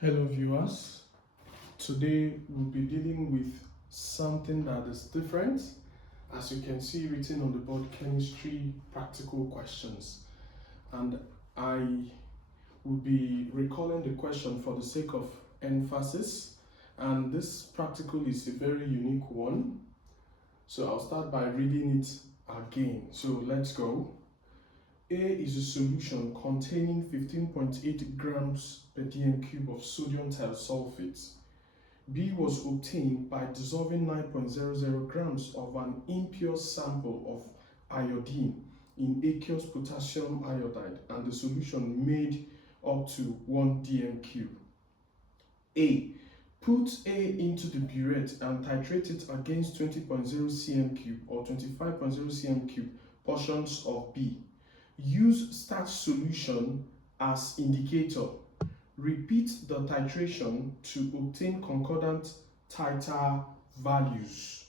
Hello viewers, today we'll be dealing with something that is different. As you can see written on the board, chemistry practical questions, and I will be recalling the question for the sake of emphasis, and this practical is a very unique one, so I'll start by reading it again. So let's go. A is a solution containing 15.8 grams per dm cube of sodium thiosulfate. B was obtained by dissolving 9.00 grams of an impure sample of iodine in aqueous potassium iodide, and the solution made up to 1 dm cube. A. Put A into the burette and titrate it against 20.0 cm cube or 25.0 cm cube portions of B. Use starch solution as indicator. Repeat the titration to obtain concordant titer values.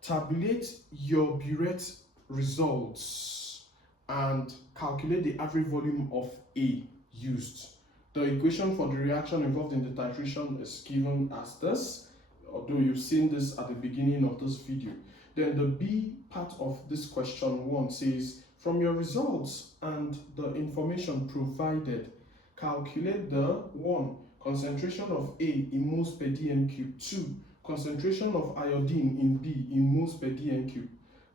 Tabulate your burette results and calculate the average volume of A used. The equation for the reaction involved in the titration is given as this, although you've seen this at the beginning of this video. Then the B part of this question 1 says, from your results and the information provided, calculate the 1. Concentration of A in moles per dm cube. 2. Concentration of iodine in B in moles per dm cube.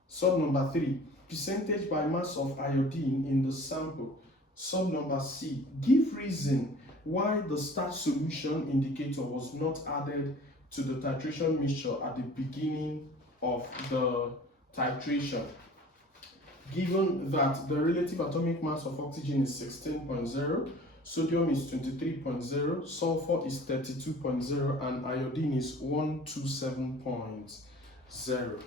Sub number 3. Percentage by mass of iodine in the sample. Sub number C. Give reason why the starch solution indicator was not added to the titration mixture at the beginning of the titration. Given that the relative atomic mass of oxygen is 16.0, sodium is 23.0, sulfur is 32.0, and iodine is 127.0.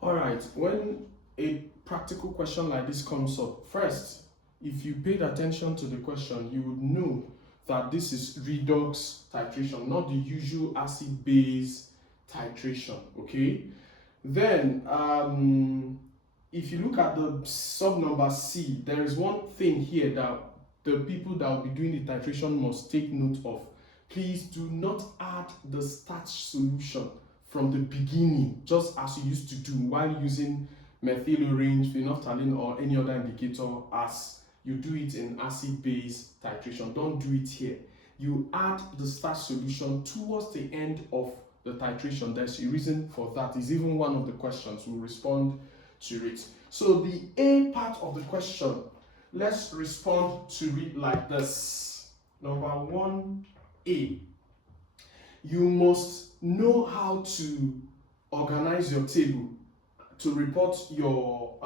Alright, when a practical question like this comes up, first, if you paid attention to the question, you would know that this is redox titration, not the usual acid-base titration, okay? Then, if you look at the sub number C, there is one thing here that the people that will be doing the titration must take note of. Please do not add the starch solution from the beginning, just as you used to do while using methyl orange, phenolphthalein, or any other indicator as you do it in acid-base titration. Don't do it here. You add the starch solution towards the end of the titration. There's a reason for that. It's even one of the questions. We'll respond to it. So the A part of the question, let's respond to it like this. Number 1A. You must know how to organize your table to report your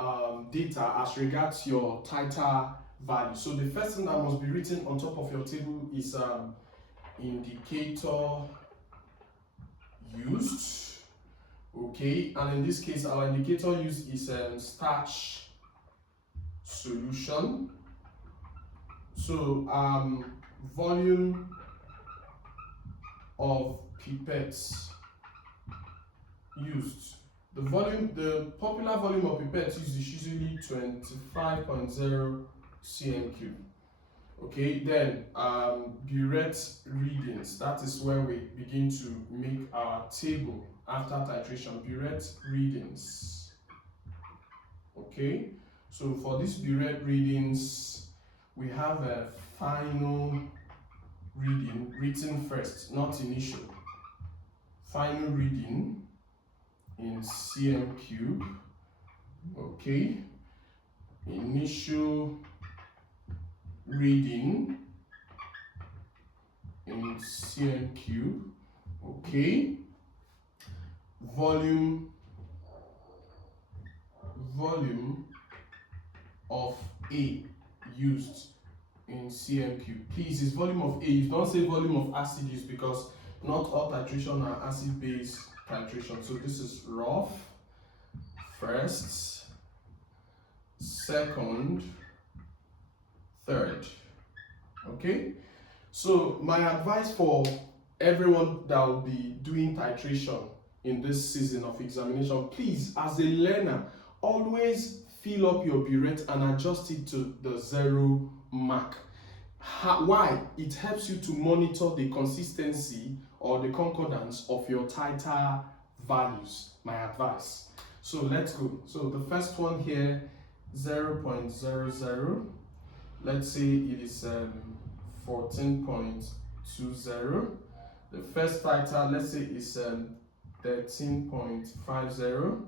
data as regards your titer value. So the first thing that must be written on top of your table is indicator used. Okay, and in this case, our indicator used is starch solution. So volume of pipettes used. The popular volume of pipettes used is usually 25.0 cm cube. Okay, then burette readings. That is where we begin to make our table after titration. Burette readings. Okay, so for these burette readings, we have a final reading written first, not initial. Final reading in cm cube. Okay, initial reading in cm cube. Okay, volume of A used in cm cube. Please, it's volume of A. You don't say volume of acid used, because not all titration are acid-base titration. So this is rough, first, second, third. Okay, so my advice for everyone that will be doing titration in this season of examination, please, as a learner, always fill up your burette and adjust it to the 0 mark. Why? It helps you to monitor the consistency or the concordance of your titer values, my advice. So let's go. So the first one here, 0.00. Let's say it is 14.20. The first titer, let's say is 13.50, 0.00,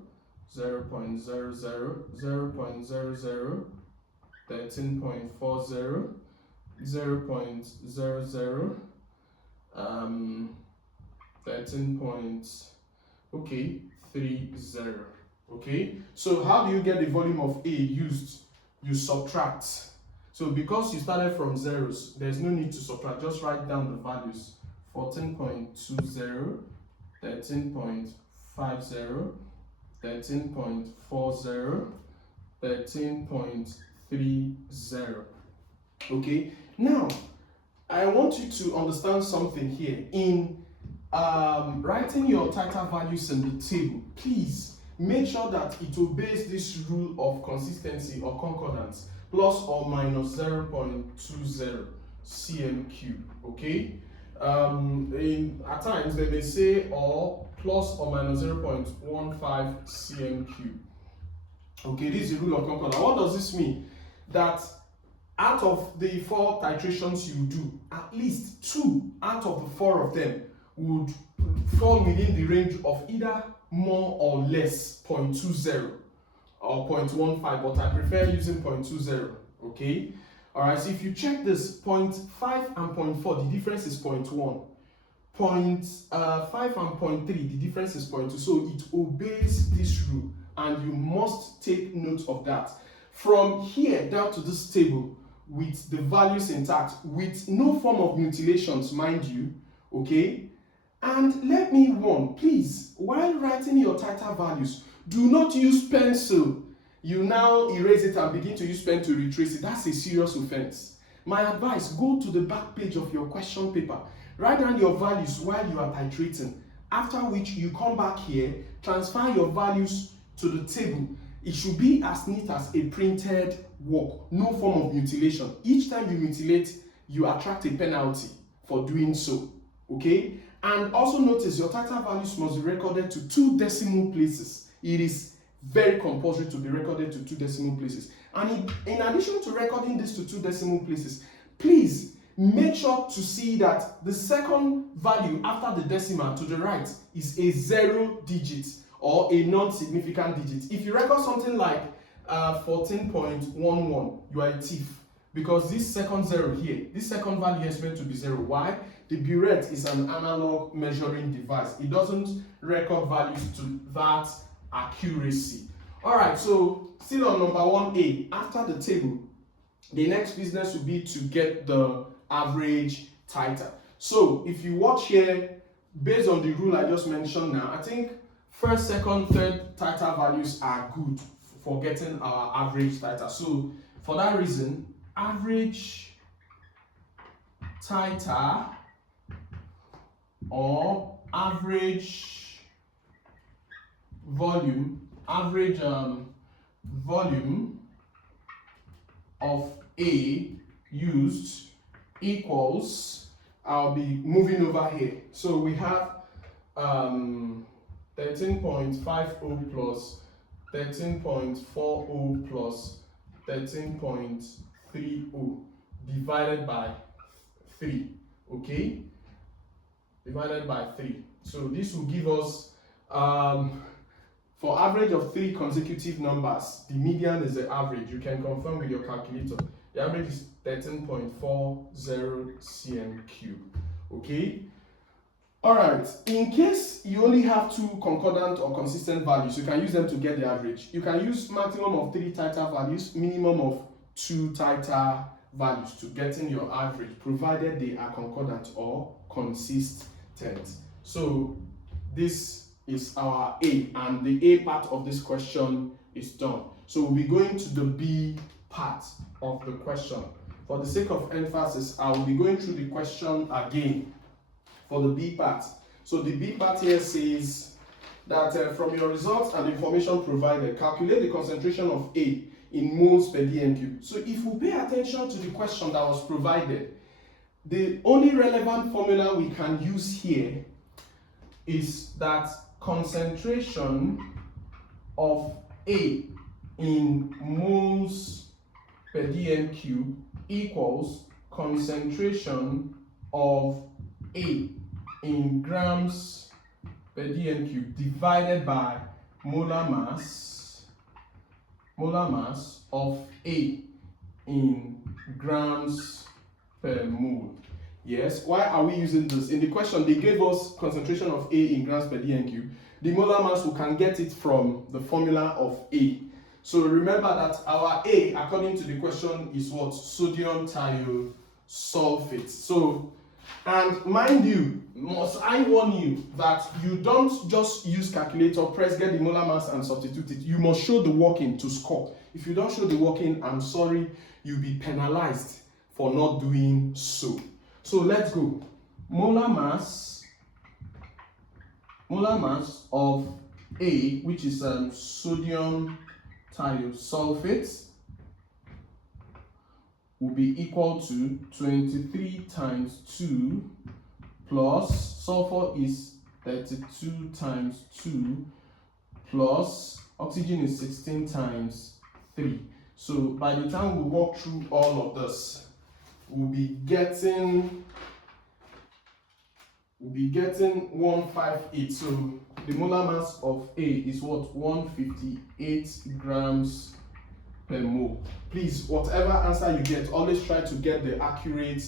0.00, 13.40, 0.00, 13.30. Okay, so how do you get the volume of A used? You subtract. So because you started from zeros, there's no need to subtract, just write down the values. 14.20, 13.50, 13.40, 13.30. Okay, now I want you to understand something here. In writing your titer values in the table, please make sure that it obeys this rule of consistency or concordance, plus or minus 0.20 cm cube. Okay, at times they may say or plus or minus 0.15 cm cube. Okay, this is the rule of concordance. What does this mean? That out of the 4 titrations you do, at least 2 out of the 4 of them would fall within the range of either more or less 0.20 or 0.15, but I prefer using 0.20. Okay, all right. So if you check this, 0.5 and 0.4, the difference is 0.1. 0.5 and 0.3, the difference is 0.2. So it obeys this rule, and you must take note of that. From here down to this table, with the values intact, with no form of mutilations, mind you. Okay. And let me warn, please, while writing your titer values, do not use pencil. You now erase it and begin to use pen to retrace it. That's a serious offense. My advice, go to the back page of your question paper. Write down your values while you are titrating. After which you come back here, transfer your values to the table. It should be as neat as a printed work. No form of mutilation. Each time you mutilate, you attract a penalty for doing so. Okay? And also notice your titer values must be recorded to 2 decimal places. It is very compulsory to be recorded to 2 decimal places. And in addition to recording this to 2 decimal places, please make sure to see that the second value after the decimal to the right is a 0 digit or a non-significant digit. If you record something like 14.11, you are a thief, because this second 0 here, this second value is meant to be 0. Why? The burette is an analog measuring device. It doesn't record values to that accuracy. Alright, so still on number 1A, after the table, the next business will be to get the average titer. So if you watch here, based on the rule I just mentioned now, I think first, second, third titer values are good for getting our average titer. So for that reason, average titer or average volume, volume of A used equals, I'll be moving over here. So we have 13.50 plus 13.40 plus 13.30 divided by 3. Okay, divided by 3. So this will give us for average of 3 consecutive numbers, the median is the average. You can confirm with your calculator. The average is 13.40 cm cube. Okay. Alright, in case you only have 2 concordant or consistent values, you can use them to get the average. You can use maximum of 3 titer values, minimum of 2 titer values to getting your average, provided they are concordant or consistent. So this is our A, and the A part of this question is done. So we'll be going to the B part of the question. For the sake of emphasis, I will be going through the question again for the B part. So the B part here says that from your results and information provided, calculate the concentration of A in moles per dm cube. So if we pay attention to the question that was provided, the only relevant formula we can use here is that concentration of A in moles per dm cube equals concentration of A in grams per dm cube divided by molar mass of A in grams per mole. Yes, why are we using this? In the question, they gave us concentration of A in grams per dm cube. The molar mass, we can get it from the formula of A. So remember that our A, according to the question, is what? Sodium thiosulfate. So, and mind you, must I warn you that you don't just use calculator, press, get the molar mass and substitute it. You must show the working to score. If you don't show the working, I'm sorry, you'll be penalized for not doing so. So let's go. Molar mass of A, which is sodium thiosulfate, will be equal to 23 times 2 plus sulfur is 32 times 2 plus oxygen is 16 times 3. So by the time we walk through all of this, we'll be getting 158. So the molar mass of A is what? 158 grams per mole. Please, whatever answer you get, always try to get the accurate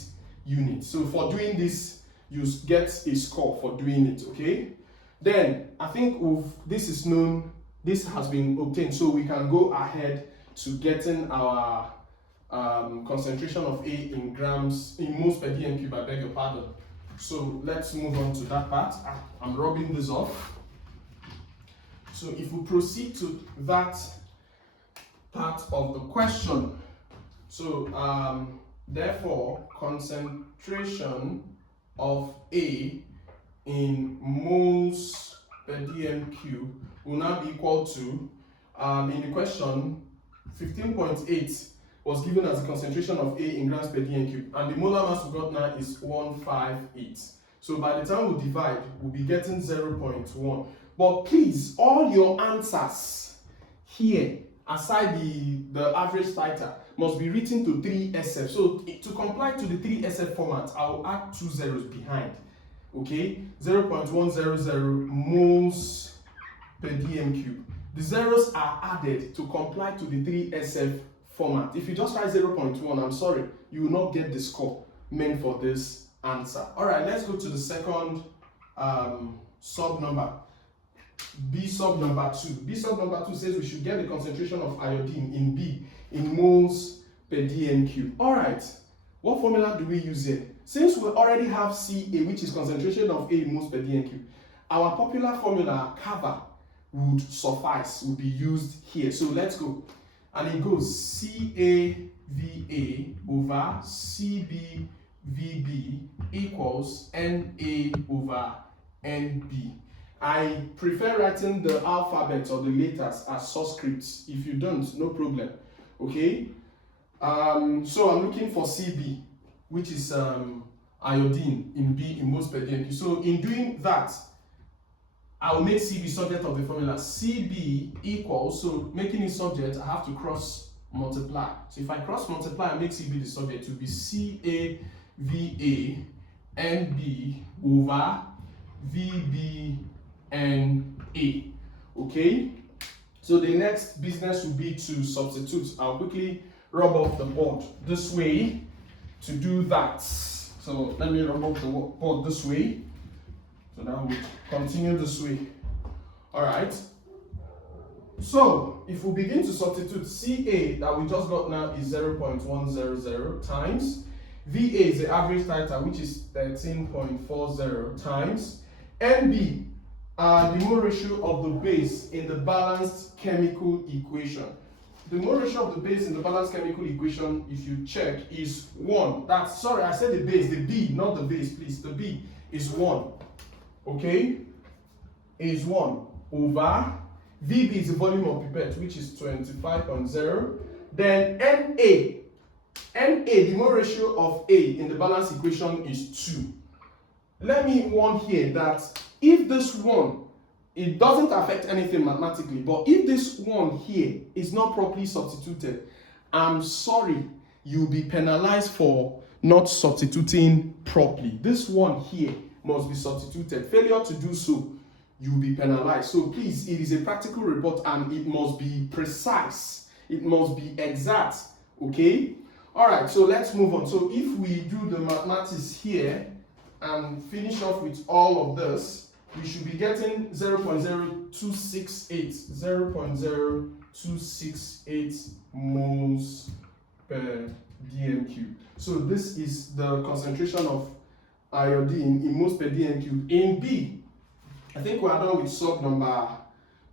unit. So for doing this, you get a score for doing it, okay? Then I think this is known, this has been obtained, so we can go ahead to getting our concentration of A in grams, in moles per dm cube, I beg your pardon. So let's move on to that part. I'm rubbing this off. So if we proceed to that part of the question, so therefore concentration of A in moles per dm cube will now be equal to, in the question, 15.8 was given as the concentration of A in grams per dm cube, and the molar mass we got now is 158. So by the time we divide, we'll be getting 0.1. But please, all your answers here, aside the average titer, must be written to 3SF. So to comply to the 3SF format, I'll add 2 zeros behind. Okay, 0.100 moles per dm cube. The zeros are added to comply to the 3SF format. If you just write 0.1, I'm sorry, you will not get the score meant for this answer. All right, let's go to the second sub number. B sub number 2. B sub number 2 says we should get the concentration of iodine in B in moles per dm cube. All right, what formula do we use here? Since we already have Ca, which is concentration of A in moles per dm cube, our popular formula, CAVA, would suffice, would be used here. So let's go. And it goes CAVA over CBVB equals NA over NB. I prefer writing the alphabet or the letters as subscripts. If you don't, no problem. Okay? So I'm looking for CB, which is iodine in B in moles per dm cube. So in doing that, I'll make CB subject of the formula. CB equals, so making it subject, I have to cross multiply. So if I cross multiply and make CB the subject, it will be CAVA NB over VBNA. Okay? So the next business will be to substitute. I'll quickly rub off the board this way to do that. So let me rub off the board this way. So now we continue this way. All right. So if we begin to substitute, Ca that we just got now is 0.100 times. Va is the average titer, which is 13.40 times. Nb, the mole ratio of the base in the balanced chemical equation. The mole ratio of the base in the balanced chemical equation, if you check, is 1. That's, sorry, I said the base, the B, not the base, please. The B is 1. Okay, is 1 over VB is the volume of pipette, which is 25.0, Then Na, the mole ratio of A in the balance equation is 2. Let me warn here that if this one, it doesn't affect anything mathematically, but if this one here is not properly substituted, I'm sorry, you'll be penalized for not substituting properly. This one here must be substituted. Failure to do so, you'll be penalized. So please, it is a practical report and it must be precise. It must be exact, okay? All right, so let's move on. So if we do the mathematics here and finish off with all of this, we should be getting 0.0268 moles per dm cube. So this is the concentration of iodine in moles per dm cube. In B, I think we are done with sub number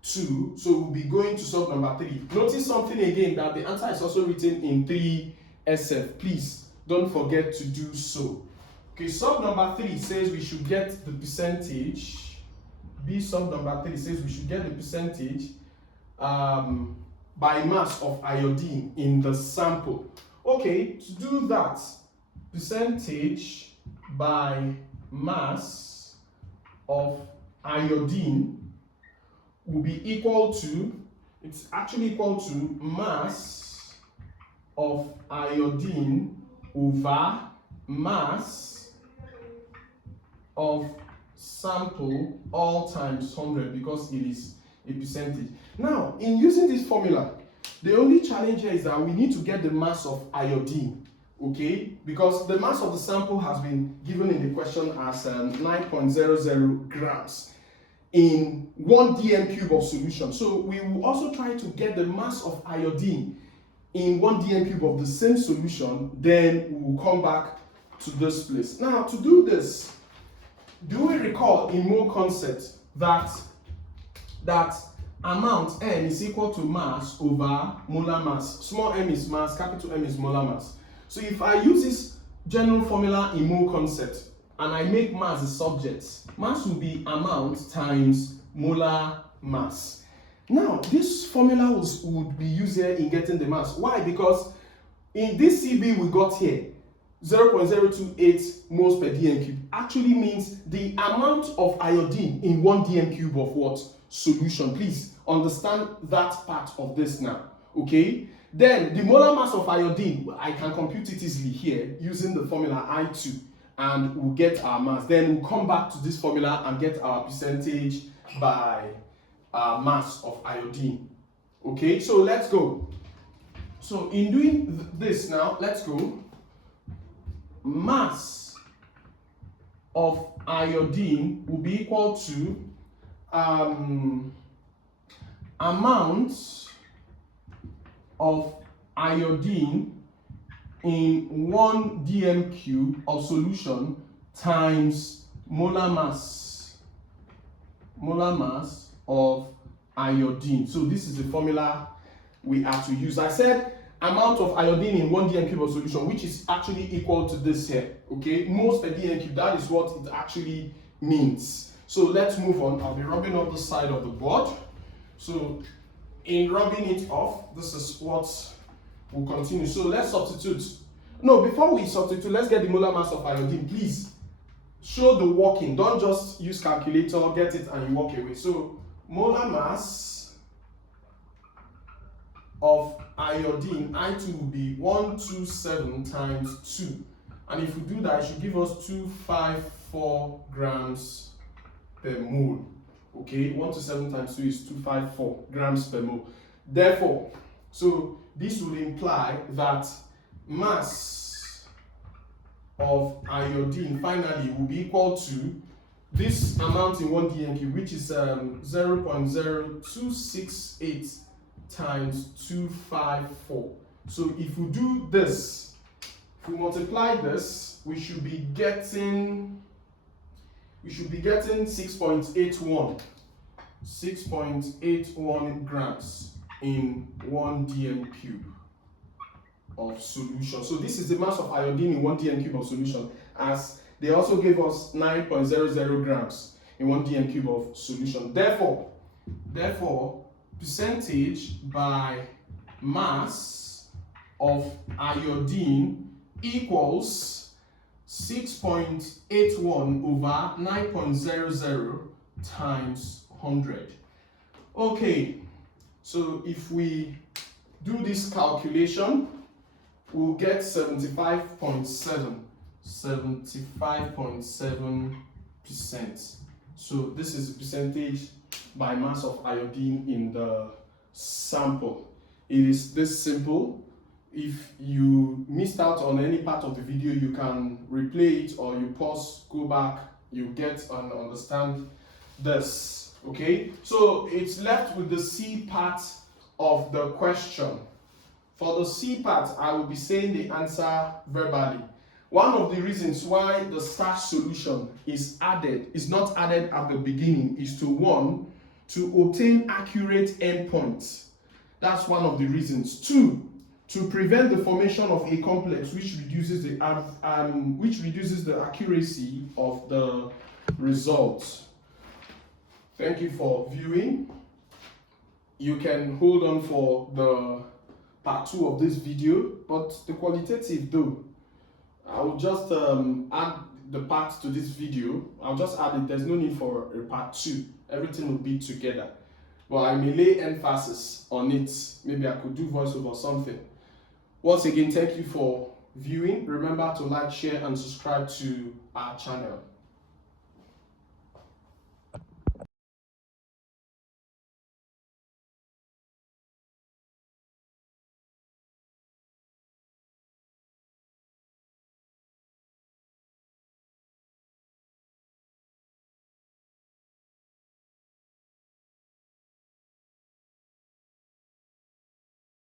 2, so we'll be going to sub number 3. Notice something again, that the answer is also written in 3SF. Please don't forget to do so. Okay, sub number 3 says we should get the percentage. B sub number 3 says we should get the percentage by mass of iodine in the sample. Okay, to do that, percentage by mass of iodine will be equal to, it's actually equal to mass of iodine over mass of sample all times 100, because it is a percentage. Now, in using this formula, the only challenge here is that we need to get the mass of iodine, okay? Because the mass of the sample has been given in the question as 9.00 grams in 1 dm cube of solution. So we will also try to get the mass of iodine in 1 dm cube of the same solution, then we will come back to this place. Now, to do this, do we recall in mole concept that amount n is equal to mass over molar mass? Small m is mass, capital M is molar mass. So if I use this general formula in mole concept and I make mass the subject, mass will be amount times molar mass. Now, this formula would be used here in getting the mass. Why? Because in this CB we got here, 0.028 moles per dm cube actually means the amount of iodine in 1 dm cube of what? Solution. Please understand that part of this now, okay? Then the molar mass of iodine, I can compute it easily here using the formula I2, and we'll get our mass. Then we'll come back to this formula and get our percentage by mass of iodine. Okay, so let's go. So in doing this now, let's go. Mass of iodine will be equal to amount of iodine in 1 dm cube of solution times molar mass of iodine. So this is the formula we have to use. I said amount of iodine in 1 dm cube of solution, which is actually equal to this here, okay? Moles per dm cube, that is what it actually means. So let's move on. I'll be rubbing off the side of the board. So in rubbing it off, this is what will continue. So let's substitute. No, before we substitute, let's get the molar mass of iodine. Please show the working. Don't just use calculator, get it and you walk away. So molar mass of iodine, I2 will be 127 times 2. And if we do that, it should give us 254 grams per mole. Okay, 127 times 2 is 254 grams per mole. Therefore, so this will imply that mass of iodine finally will be equal to this amount in 1 dm cube, which is 0.0268 times 254. So if we do this, if we multiply this, we should be getting 6.81 grams in 1 dm cube of solution. So this is the mass of iodine in 1 dm cube of solution, as they also gave us 9.00 grams in 1 dm cube of solution. Therefore, percentage by mass of iodine equals 6.81 over 9.00 times 100. Okay, so if we do this calculation, we'll get 75.7%. So this is the percentage by mass of iodine in the sample. It is this simple. If you missed out on any part of the video, you can replay it, or you pause, go back, you get and understand this. Okay, so it's left with the C part of the question. For the C part, I will be saying the answer verbally. One of the reasons why the starch solution is not added at the beginning, is to obtain accurate endpoints. That's one of the reasons. 2, to prevent the formation of a complex which reduces the accuracy of the results. Thank you for viewing. You can hold on for the part 2 of this video, but the qualitative though, I will just add the part to this video. I'll just add it. There's no need for a part 2. Everything will be together. But I may lay emphasis on it. Maybe I could do voiceover or something. Once again, thank you for viewing. Remember to like, share, and subscribe to our channel.